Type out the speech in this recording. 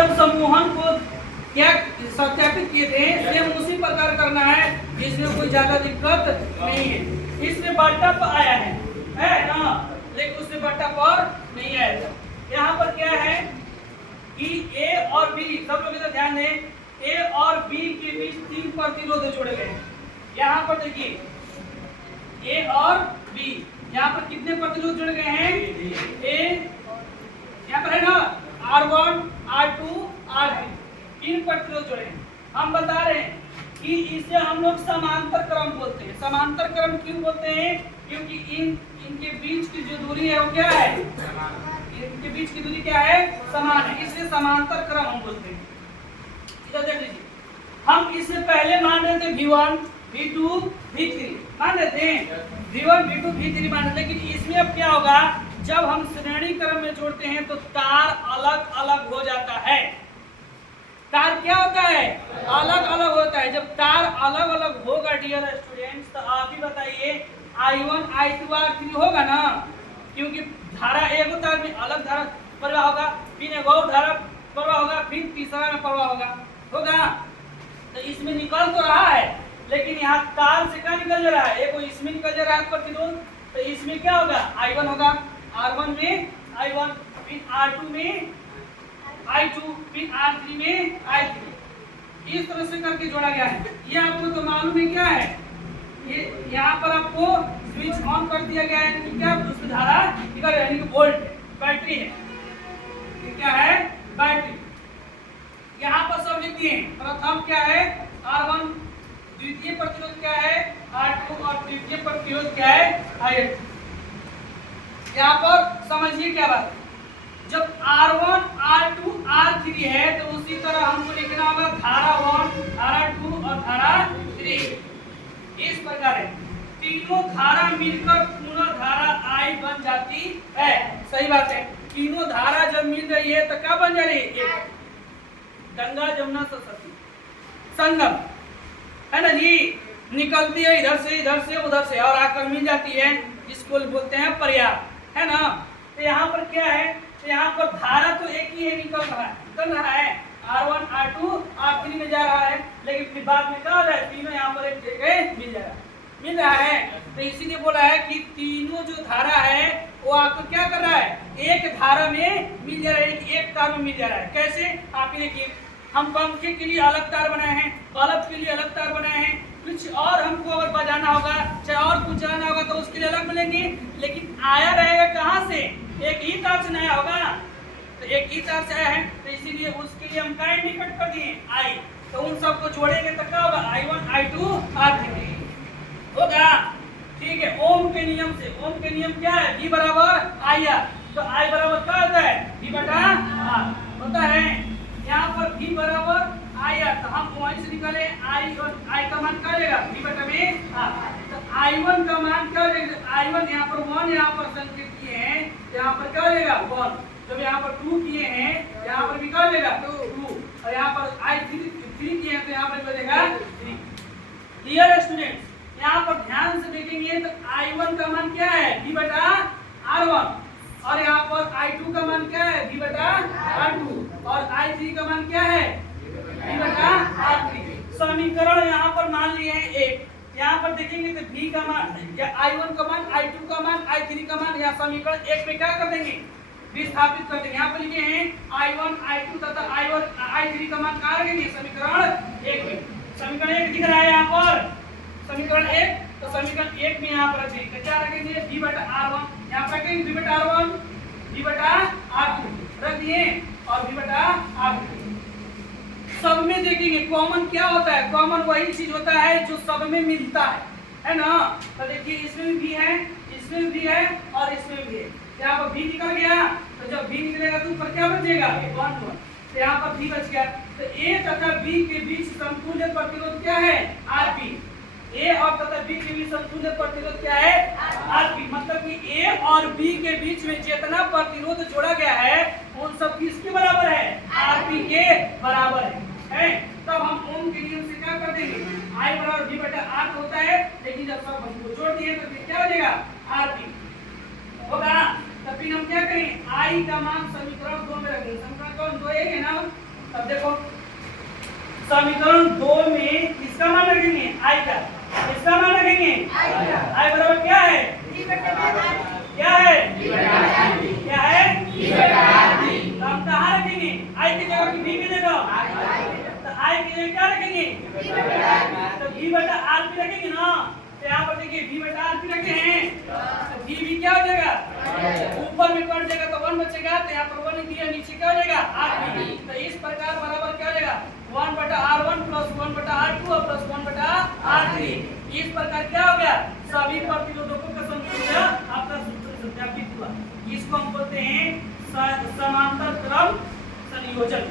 तरफ समूहन को क्या सत्यापित किए थे, सेम उसी प्रकार करना है जिसमें कोई ज्यादा दिक्कत नहीं है। इसमें बाटा पर आया है ना, लेकिन उसमें बाटा पर नहीं आया था। यहाँ पर क्या है कि ए और बी, सब लोग इधर ध्यान दें, ए और बी के बीच 3 प्रतिरोध जोड़े गए हैं। यहाँ पर देखिए ए और बी, यहाँ पर कितने प्रतिरोध जुड़ गए हैं? ए यहाँ पर है ना R1, R2, R3, 3 प्रतिरोध जुड़े हैं। हम बता रहे हैं कि इसे हम लोग समांतर क्रम बोलते हैं। समांतर क्रम क्यों बोलते हैं? क्योंकि इनके बीच की जो दूरी है वो क्या है? इनके बीच की दूरी क्या है? समान है, इसलिए समांतर क्रम हम बोलते हैं। इधर देख लीजिए, हम इससे पहले मान रहे थे V1, V2, V3 मान रहे थे, V1, V2, V3 मान रहे, लेकिन इसमें अब क्या होगा, जब हम श्रेणी क्रम में जोड़ते हैं तो तार अलग अलग हो जाता है। तार क्या होता है? अलग अलग होता है। जब तार अलग अलग होगा डियर स्टूडेंट्स, तो आप ही बताइए I1, I2, R3 होगा ना, क्योंकि धारा एक तार में अलग धारा प्रवाह होगा, फिर एक और धारा प्रवाह होगा, फिर तीसरा में प्रवाह होगा। तो इसमें निकल तो रहा है, लेकिन यहाँ तार से क्या निकल जा रहा है? एक इसमें निकल जा रहा है प्रतिरोध, तो इसमें क्या होगा? I1 होगा, R1 में I1, फिर R2 में I2, फिर R3 में I3। इस तरह से करके जोड़ा गया है। ये आपको तो मालूम है क्या है? ये यहाँ पर आपको स्विच ऑन कर दिया गया है, कि क्या उसमें धारा निकल रही है, यानी कि वोल्ट बैटरी है। ये क्या है? बैटरी। यहाँ पर सब लिख दिए। प्रथम क्या है? R1, द्वितीय प्रतिरोध क्या है? R2, और तृतीय प्रतिरोध क्या है? I2। यहाँ पर समझिए क्या बात है, जब R1, R2, R3 है तो उसी तरह हमको लिखना होगा धारा 1, धारा 2 और धारा 3। इस प्रकार है, तीनों धारा मिलकर पुनः धारा I बन जाती है। सही बात है, तीनों धारा जब मिल रही है तो क्या बन जा रही है? गंगा जमुना सरस्वती संगम है ना जी, निकलती है इधर से उधर से और आकर मिल जाती है, जिसको बोलते हैं पर्याप्त, है ना। तो यहाँ पर क्या है, तो यहाँ पर धारा तो एक ही है, निकल रहा है R1, R2, R3 में जा रहा है, लेकिन फिर बाद में क्या हो रहा है? तीनों यहाँ पर एक जगह मिल रहा है। तो इसीलिए बोला है कि तीनों जो धारा है वो आपको क्या कर रहा है? एक धारा में मिल जा रहा है, एक तार में मिल जा रहा है। कैसे? आप देखिए, हम पंखे के लिए अलग तार बनाए हैं, बल्ब के लिए अलग तार बनाए हैं, कुछ और हमको अगर बजाना होगा, चाहे और कुछ चलाना होगा तो उसके लिए अलग मिलेंगे, लेकिन आया रहेगा कहाँ से? एक ही तार से नया होगा, तो एक ही तार से आया है, तो इसीलिए उसके लिए हम क्या निकट कर दिए? I। तो उन सबको जोड़ेंगे तो क्या होगा? I1, I2, R3 होगा। ठीक है, ओम के नियम से, ओम के नियम क्या है? V बराबर IR, तो I बराबर क्या होता है? V बटा R होता है। यहाँ पर V बराबर IR, तो हम वहीं से निकाले I का मान क्या लेगा? V बटा में R। तो I1 का मान क्या हो जाएगा? I1 यहाँ पर 1 यहाँ पर संकेत किए हैं, यहाँ पर क्या लेगा? 1। जब यहाँ पर 2 किए हैं, यहाँ पर भी क्या लेगा? 2। और यहाँ पर I3 किए हैं तो यहाँ पर बनेगा 3। डियर स्टूडेंट्स, यहाँ पर ध्यान से देखेंगे तो I1 का मान क्या है? V बटा R1, और यहाँ पर I2 का मान क्या है? V बटा R2, और I3 का मान क्या है? V बटा R3। समीकरण यहाँ पर मान लिए हैं 1। यहाँ पर देखेंगे तो V का मान या I1 का मान, I2 का मान, I3 का मान, यहाँ समीकरण 1 में क्या कर देंगे? विस्थापित कर देंगे। यहाँ पर लिखे हैं I1, I2 तथा I3 का मान कहाँ रखेंगे? समीकरण 1 में। समीकरण 1 दिख रहा है यहाँ पर, समीकरण 1, तो समीकरण 1 में यहाँ पर रखेंगे, क्या रखेंगे? V बटा R1, यहाँ पर रखेंगे V बटा R1, V बटा R2 रख दिए, और V बटा R3। सब में देखेंगे कॉमन क्या होता है? कॉमन वही चीज होता है जो सब में मिलता है ना। तो देखिए इसमें भी है, इसमें भी है, और इसमें भी है। यहाँ पर V निकल गया, तो जब V निकलेगा तो ऊपर क्या बचेगा? 1, 1। तो यहाँ पर V बच गया। तो A तथा B के बीच समतुल्य प्रतिरोध क्या है? RP। A और तथा B के बीच समतुल्य प्रतिरोध क्या है? RP। मतलब कि A और B के बीच में जितना प्रतिरोध जोड़ा गया है उन सब किसके बराबर है? RP के बराबर है। तब हम ओम के नियम से क्या कर देंगे? I बराबर V बटा R होता है, लेकिन जब सब हमको जोड़ दिए तो फिर क्या हो जाएगा? होगा। तो फिर हम क्या करें? I का मान समीकरण 2 में रखेंगे। समीकरण कौन? 2 है ना, अब देखो समीकरण 2 में किसका मान रखेंगे? I का। किसका मान रखेंगे? I बराबर क्या है? क्या है? क्या है? तो हम कहाँ रखेंगे? I की जगह की V की जगह, तो I की जगह क्या रखेंगे? तो V बटा RP रखेंगे ना। तो यहाँ पर देखिए V बटा RP रखे हैं, तो V क्या हो जाएगा? ऊपर में कट जाएगा तो 1 बचेगा, तो यहाँ पर 1 दिया, नीचे क्या हो जाएगा? RP। तो इस प्रकार बराबर क्या हो जाएगा? 1 बटा R1 प्लस 1 बटा R2 और प्लस 1 बटा R3। इस प्रकार क्या हो गया? सभी प्रतिरोधकों का समतुल्य आपका सूत्र सत्यापित हुआ। इसको हम बोलते हैं समांतर क्रम संयोजन।